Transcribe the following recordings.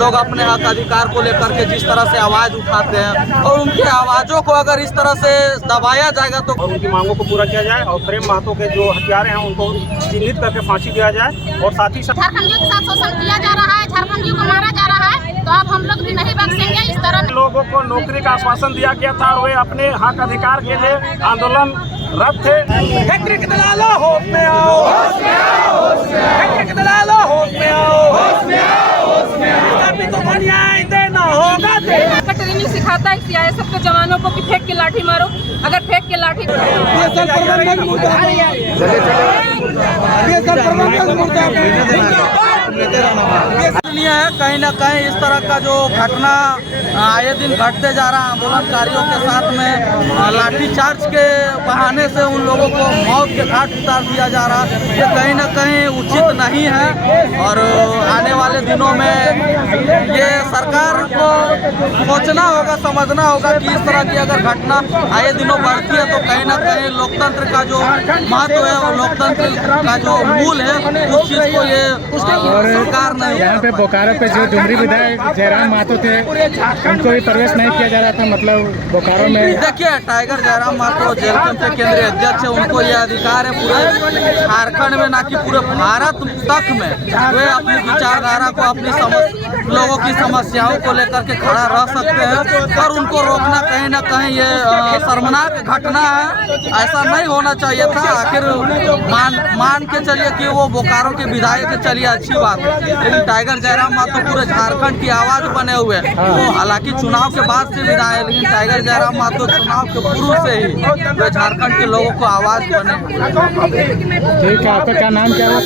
लोग अपने हक अधिकार को लेकर के जिस तरह से आवाज उठाते हैं और उनकी आवाजों को अगर इस तरह से दबाया जाएगा तो और उनकी मांगों को पूरा किया जाए और प्रेम महतो के जो हत्यारे हैं उनको चिन्हित करके फांसी दिया जाए और साथ ही झारखंडियों के साथ शोषण किया जा रहा है, झारखंडियों को मारा जा रहा है, तो अब हम लोग भी नहीं बख्शेंगे। इस तरह लोगों को नौकरी का आश्वासन दिया गया था और वे अपने हक अधिकार के लिए आंदोलन रत थे। फैक्ट्री के दलालों होश में आओ, होश में आओ, होश में आओ। फैक्ट्री के दलालों होश में आओ, होश में आओ, होश में आओ। तो न्याय देना होगा। ट्रेनिंग सिखाता है सीआईएसएफ के जवानों को कि फेंक के लाठी मारो, अगर फेंक के लाठी है कहीं न कहीं इस तरह का जो घटना आए दिन घटते जा रहा है आंदोलनकारियों के साथ में लाठीचार्ज के बहाने से उन लोगों को मौत के घाट उतार दिया जा रहा है, ये कहीं न कहीं उचित नहीं है। और आने वाले दिनों में ये सरकार को सोचना होगा, समझना होगा कि इस तरह की अगर घटना आए दिनों बढ़ती है तो कहीं न कहीं लोकतंत्र का जो महत्व है और लोकतंत्र का जो मूल है उस चीज को ये सरकार नहीं। यहाँ पे बोकारो पे जो डुमरी विधायक जयराम महतो थे उनको भी प्रवेश नहीं किया जा रहा था, मतलब बोकारो में देखिए टाइगर जयराम महतो जेलकम के केंद्रीय अध्यक्ष है, उनको ये अधिकार है पूरे झारखंड में ना कि पूरे भारत तक में वे अपनी विचारधारा को अपनी लोगों की समस्याओं को लेकर के खड़ा रह सकते हैं और उनको रोकना कहीं ना कहीं ये शर्मनाक घटना है। ऐसा नहीं होना चाहिए था। आखिर मान के चलिए कि वो बोकारो के विधायक के चलिए अच्छी बात है, लेकिन टाइगर जयराम महतो पूरे झारखंड की आवाज बने हुए हैं। तो हालांकि चुनाव के बाद से विधायक, लेकिन टाइगर जयराम महतो चुनाव के पूर्व से ही वे झारखंड के लोगों को आवाज बने। ठीक है, आपका क्या नाम क्या है?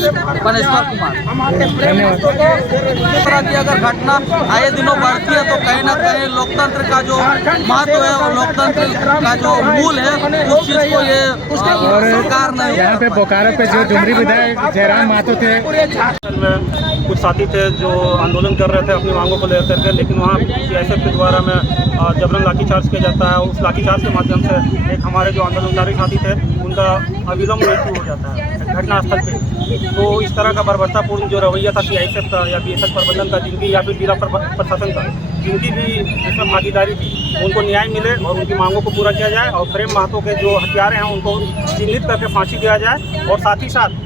बनेश्वर कुमार। धन्यवाद। इस तरह की अगर घटना आए दिनों बढ़ती है तो कहीं ना कहीं लोकतंत्र का जो महत्व है और लोकतंत्र का जो मूल है उस चीज को ये सरकार नहीं। यहाँ पे बोकारो पे जो डुमरी विधायक जयराम महतो थे कुछ साथी थे जो आंदोलन कर रहे थे अपनी मांगों को लेकर के, लेकिन वहाँ सीआईएसएफ के द्वारा में जबरन लाठीचार्ज किया जाता है। उस लाठीचार्ज के माध्यम से एक हमारे जो आंदोलनकारी साथी थे उनका अविलंब मृत्यु हो जाता है घटनास्थल पे। तो इस तरह का बर्बरतापूर्ण जो रवैया था सीआईएसएफ का या बीएसएफ प्रबंधन का, जिनकी या फिर जिला प्रशासन का, जिनकी भी इसमें भागीदारी थी, उनको न्याय मिले और उनकी मांगों को पूरा किया जाए और प्रेम महतो के जो हत्यारे हैं उनको चिन्हित करके फांसी दिया जाए और साथ ही साथ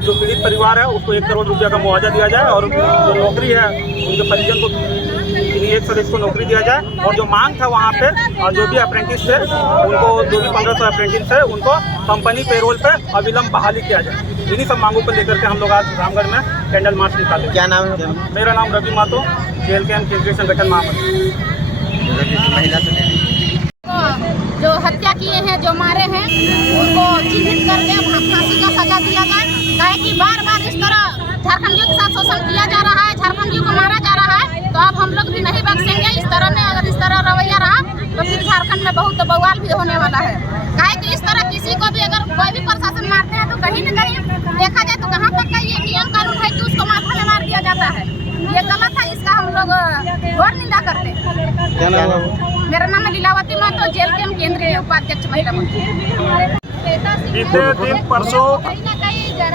जो पीड़ित परिवार है उसको 1 करोड़ रुपये का मुआवजा दिया जाए और जो नौकरी है उनके परिजन को किन्हीं एक सदस्य को नौकरी दिया जाए। और जो मांग था वहाँ पे जो भी अप्रेंटिस थे उनको, जो भी 1500 अप्रेंटिस थे उनको कंपनी पेरोल पे अविलंब बहाली किया जाए। इन्हीं सब मांगों को लेकर के हम लोग आज रामगढ़ में कैंडल मार्च निकाले। क्या नाम है? मेरा नाम रवि महतो, जेएलकेएम केंद्रीय संगठन महामंत्री। जो हत्या किए हैं, जो मारे हैं, उनको चिन्हित करके फांसी का सजा दिया जाए। काहे कि बार बार इस तरह झारखंडियों के साथ शोषण किया जा रहा है, झारखंडियों को मारा जा रहा है, तो अब हम लोग भी नहीं बख्शेंगे। इस तरह में अगर इस तरह रवैया रहा तो फिर झारखंड में बहुत बवाल भी होने वाला है। काहे कि इस तरह किसी को भी अगर कोई भी प्रशासन मारते हैं तो कहीं न कहीं देखा जाए तो कहाँ तक का ये नियम कानून है कि उसको माथा में मार दिया जाता है। ये गलत है, इसका हम लोग घोर निंदा करते हैं। क्या नाम है? मेरा नाम है लीलावती महतो, जेएलकेएम केंद्रीय उपाध्यक्ष महिला मंत्री। बीते दिन परसों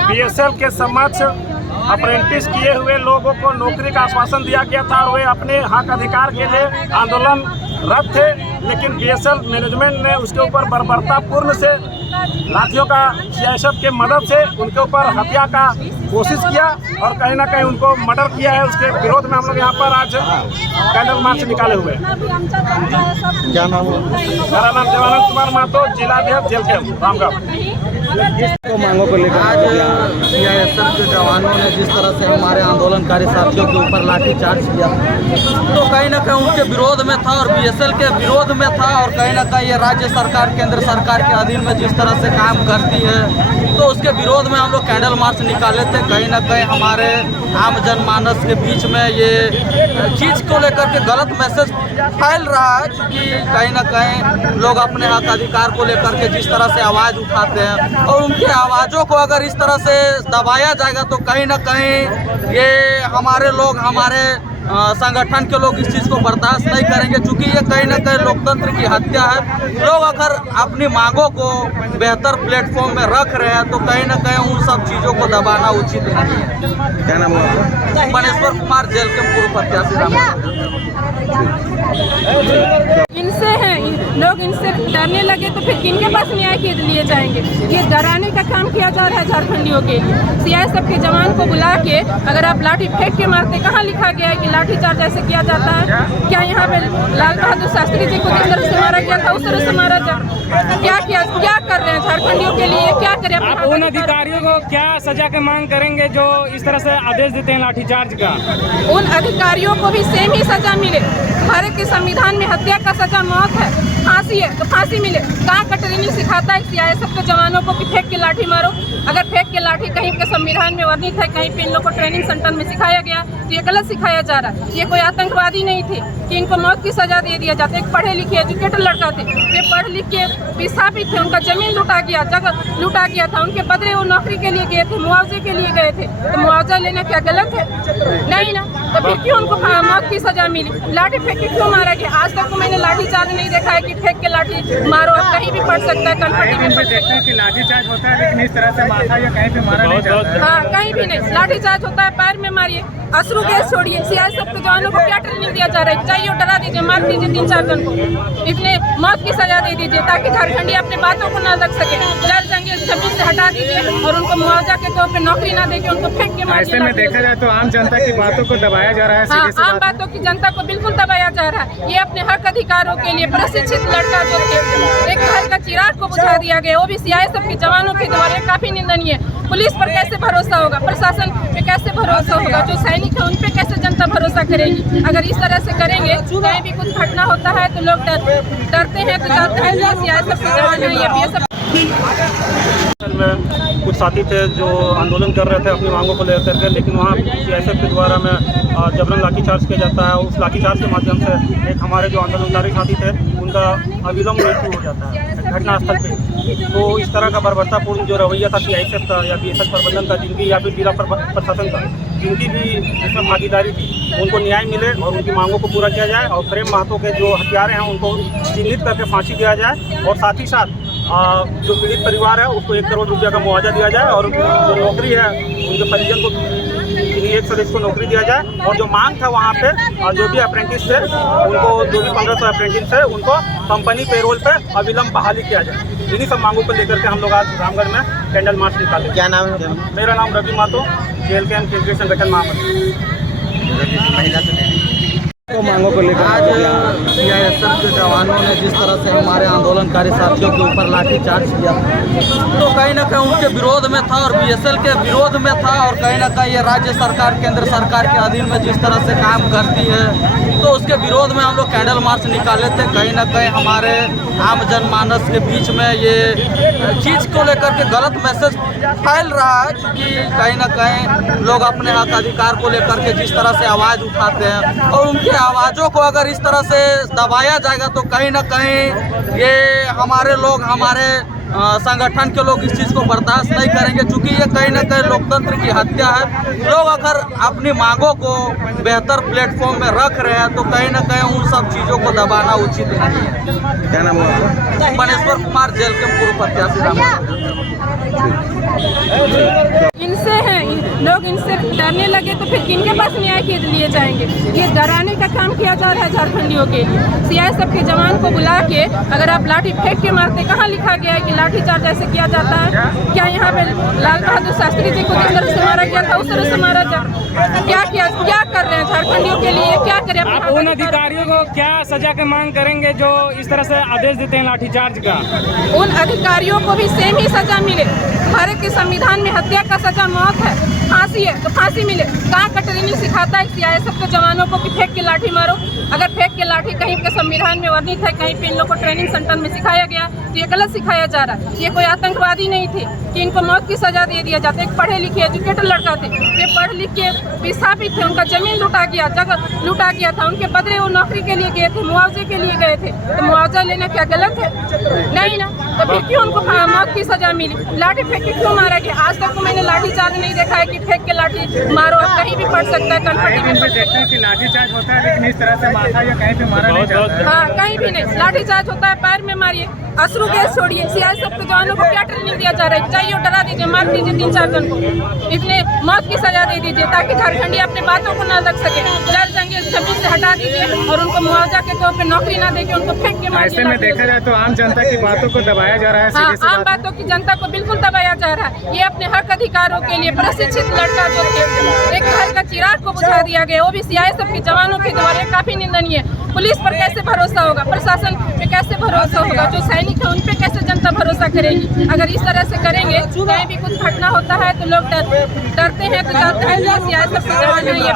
बीएसएफ के समक्ष अप्रेंटिस किए हुए लोगों को नौकरी का आश्वासन दिया गया था और वे अपने हक अधिकार के लिए आंदोलन रत थे, लेकिन बीएसएफ मैनेजमेंट ने उसके ऊपर बर्बरतापूर्ण से लाठियों का सीआईएसएफ के मदद से उनके ऊपर हत्या का कोशिश किया और कहीं ना कहीं उनको मर्डर किया है। उसके विरोध में हम लोग यहाँ पर आज कैंडल मार्च निकाले हुए हैं। क्या नाम है? मेरा नाम देवानंद कुमार महतो, जिलाध्यक्ष जेएलकेएम रामगढ़। मांगों को लेकर आज सीआईएसएफ के जवानों ने जिस तरह से हमारे आंदोलनकारी साथियों के ऊपर लाठीचार्ज किया तो कहीं ना कहीं उनके विरोध में था और बीएसएफ के विरोध में था। और कहीं ना कहीं ये राज्य सरकार, केंद्र सरकार के अधीन में जिस तरह से काम करती है तो उसके विरोध में हम लोग कैंडल मार्च निकाले थे। कहीं ना कहीं हमारे आम जनमानस के बीच में ये चीज़ को लेकर के गलत मैसेज फैल रहा है, क्योंकि कहीं ना कहीं लोग अपने हक अधिकार को लेकर के जिस तरह से आवाज़ उठाते हैं और उनकी आवाज़ों को अगर इस तरह से दबाया जाएगा तो कहीं ना कहीं ये हमारे लोग, हमारे संगठन के लोग इस चीज़ को बर्दाश्त नहीं करेंगे, क्योंकि ये कहीं ना कहीं लोकतंत्र की हत्या है। लोग अगर अपनी मांगों को बेहतर प्लेटफॉर्म में रख रहे हैं तो कहीं ना कहीं उन सब चीज़ों को दबाना उचित नहीं है। क्या नाम हुआ? मनेश्वर कुमार, जेल के पूर्व प्रत्याशी रामनगर। इनसे हैं लोग, इनसे डरने लगे तो फिर किनके पास न्याय के लिए जाएंगे? ये डराने का काम किया जा रहा है झारखंडियों के लिए। सीआईएसएफ के जवान को बुला के अगर आप लाठी फेंक के मारते, कहाँ लिखा गया है कि लाठी चार्ज ऐसे किया जाता है? क्या यहाँ पे लाल बहादुर शास्त्री जी को जिस तरह से मारा गया था उस तरह से मारा जा? क्या कर रहे हैं झारखंडियों के लिए? क्या करें? आप उन अधिकारियों को क्या सजा की मांग करेंगे जो इस तरह से आदेश देते हैं लाठीचार्ज का? उन अधिकारियों को भी सेम ही सजा मिले। भारत के संविधान में हत्या का सजा मौत है, फांसी है तो फांसी मिले। कहाँ का ट्रेनिंग सिखाता है सीआईएसएफ के जवानों को कि फेंक के लाठी मारो? अगर फेंक के लाठी कहीं के संविधान में वर्णित है, कहीं पे इन लोग को ट्रेनिंग सेंटर में सिखाया गया तो ये गलत सिखाया जा रहा है। ये कोई आतंकवादी नहीं थे कि इनको मौत की सजा दे दिया जाता। एक पढ़े लिखे एजुकेटेड लड़का थे, ये पढ़ लिख के विस्थापित थे, उनका जमीन लुटा गया, जगह लुटा गया था, उनके बदले वो नौकरी के लिए गए थे, मुआवजे के लिए गए थे, तो मुआवजा लेना क्या गलत है? नहीं ना, तो फिर क्यों उनको मौत की सजा मिली? लाठी फेंक के क्यों मारा गया? आज तक तो मैंने लाठी चार्ज नहीं देखा है कि फेंक के लाठी मारो, कहीं भी पड़ सकता है। देखते हैं कि लाठीचार्ज होता है, लेकिन इस तरह से माथा या कहीं पे मारा नहीं जाता है। हाँ, कहीं भी नहीं लाठीचार्ज होता है। पैर में मारिए, अश्रु गैस छोड़िए। सीआईएसएफ के जवानों को क्या ट्रेनिंग दिया जा रहा है? चाहिए डरा दीजिए, मार दीजिए 3-4 जन को, इतने मौत की सजा दे दीजिए ताकि झारखंडी अपने बातों को ना रख सके। जल जंगल जमीन से हटा दीजिए और उनको मुआवजा के तौर पर नौकरी ना देके उनको फेंक के मार। ऐसे में देखा जाए तो आम जनता की बातों को दबाया जा रहा है। हाँ, आम बातों की जनता को बिल्कुल दबाया जा रहा है। ये अपने हक अधिकारों के लिए प्रशिक्षित लड़का जो थे, एक घर का चिराग को बुझा दिया गया, वो भी सीआईएसएफ के जवानों के द्वारा, काफी निंदनीय। पुलिस पर कैसे भरोसा होगा? प्रशासन पे कैसे भरोसा होगा? जो सैनिक है उन पे कैसे जनता भरोसा करेगी? अगर इस तरह से करेंगे, कहीं भी कुछ घटना होता है तो लोग डरते हैं, तो जाते हैं ये सीआईएसएफ के जवान है, ये बीएसएफ में कुछ साथी थे जो आंदोलन कर रहे थे अपनी मांगों को लेकर के, लेकिन वहाँ सीआईएसएफ के द्वारा में जबरन लाठीचार्ज किया जाता है। उस लाठीचार्ज के माध्यम से एक हमारे जो आंदोलनकारी साथी थे उनका अविलंब मृत्यु हो जाता है घटनास्थल पे। तो इस तरह का बर्बरतापूर्ण जो रवैया था सीआईएसएफ का या बीएसएफ प्रबंधन का, जिनकी या फिर जिला प्रशासन का, जिनकी भी इसमें भागीदारी थी, उनको न्याय मिले और उनकी मांगों को पूरा किया जाए और प्रेम महतो के जो हत्यारे हैं उनको चिन्हित करके फांसी दिया जाए और साथ ही साथ जो पीड़ित परिवार है उसको 1 करोड़ रुपया का मुआवजा दिया जाए और जो नौकरी है उनके परिजन को एक सदस्य को नौकरी दिया जाए। और जो मांग था वहाँ पे जो भी अप्रेंटिस थे उनको, जो भी 1500 अप्रेंटिस थे उनको कंपनी पेरोल पे अविलंब बहाली किया जाए। इन्हीं सब मांगों को लेकर के हम लोग आज रामगढ़ में कैंडल मार्च निकाले। क्या नाम है? मेरा नाम रवि मातो, JLKM केंद्रीय संगठन महामंत्री। मांगों को लेकर आज सीआईएसएफ के जवानों ने जिस तरह से हमारे आंदोलनकारी साथियों के ऊपर लाठीचार्ज किया तो कहीं ना कहीं उनके विरोध में था और बीएसएल के विरोध में था, और कहीं ना कहीं ये राज्य सरकार केंद्र सरकार के अधीन में जिस तरह से काम करती है तो उसके विरोध में हम लोग कैंडल मार्च निकाले थे। कहीं ना कहीं हमारे आम जनमानस के बीच में ये चीज़ को लेकर के गलत मैसेज फैल रहा है, क्योंकि कहीं ना कहीं लोग अपने हक अधिकार को लेकर के जिस तरह से आवाज़ उठाते हैं और उनकी आवाज़ों को अगर इस तरह से दबाया जाएगा तो कहीं ना कहीं ये हमारे लोग, हमारे संगठन के लोग इस चीज़ को बर्दाश्त नहीं करेंगे, क्योंकि ये कहीं ना कहीं लोकतंत्र की हत्या है। लोग अगर अपनी मांगों को बेहतर प्लेटफॉर्म में रख रहे हैं तो कहीं ना कहीं उन सब चीज़ों को दबाना उचित नहीं है। क्या नाम हुआ? मनेश्वर कुमार, जेल के पूर्व प्रत्याशी रामनगर। इनसे हैं लोग, इनसे डरने लगे तो फिर किनके पास न्याय के लिए जाएंगे? ये डराने का काम किया जा रहा है झारखंडियों के लिए। सीआईएसएफ के जवान को बुला के अगर आप लाठी फेंक के मारते, कहाँ लिखा गया है कि लाठीचार्ज ऐसे किया जाता है? क्या यहाँ पे लाल बहादुर शास्त्री जी को जिस तरह से मारा गया था उस तरह से मारा जा? क्या कर रहे हैं झारखंडियों के लिए? क्या करें? आप उन अधिकारियों को क्या सजा की मांग करेंगे जो इस तरह से आदेश देते हैं लाठीचार्ज का? उन अधिकारियों को भी सेम ही सजा मिले। भारत के संविधान में हत्या का सजा मौत है, फांसी है तो फांसी मिले। कहाँ का ट्रेनिंग सिखाता है सीआईएसएफ के जवानों को कि फेंक के लाठी मारो? अगर फेंक के लाठी कहीं के संविधान में वर्णित है, कहीं पे इन लोग को ट्रेनिंग सेंटर में सिखाया गया तो ये गलत सिखाया जा रहा है। ये कोई आतंकवादी नहीं थे कि इनको मौत की सजा दे दिया जाता। एक पढ़े लिखे एजुकेटेड लड़का थे, ये पढ़ लिख के विस्थापित थे, उनका जमीन लुटा गया, जगह लुटा गया था, उनके बदले वो नौकरी के लिए गए थे, मुआवजे के लिए गए थे, तो मुआवजा लेना क्या गलत है? नहीं ना, तो फिर क्यों उनको मौत की सजा मिली? लाठी फेंक के क्यों मारा गया? आज तक तो मैंने लाठी चार्ज नहीं देखा है कि फेंक के लाठी मारो, अब कहीं भी पड़ सकता है, कनपट्टी में पड़ सकता है। कि लाठी चार्ज होता है लेकिन इस तरह से माथा या कहीं पे मारा नहीं जाता है। हाँ, कहीं भी नहीं। लाठी चार्ज होता है, पैर में मारिए, अश्रु गैस छोड़िए। सीआईएसएफ के जवानों को क्या ट्रेनिंग दिया जा रहा है? चाहिए डरा दीजिए, मार दीजिए 3-4 जन को, इतने मौत की सजा दे दीजिए ताकि झारखंडी अपने बातों को न रख सके। जल जंगल जमीन से हटा दीजिए और उनको मुआवजा के तौर पे नौकरी ना देके उनको फेंक के मार ऐसे में देखा जाए तो आम जनता की बातों को दबाया जा रहा है। हाँ, सीधी सी आम बात है। बातों की जनता को बिल्कुल दबाया जा रहा है। ये अपने हक अधिकारों के लिए प्रशिक्षित लड़का जो थे, एक घर का चिराग को बुझा दिया गया, वो भी सीआईएसएफ के जवानों के द्वारा, काफी निंदनीय। पुलिस पर कैसे भरोसा होगा? प्रशासन पे कैसे भरोसा होगा? जो सैनिक है उन पे कैसे जनता भरोसा करेगी? अगर इस तरह से करेंगे, कहीं भी कुछ घटना होता है तो लोग डरते हैं, तो जाते हैं सीआईएसएफ के जवान है, ये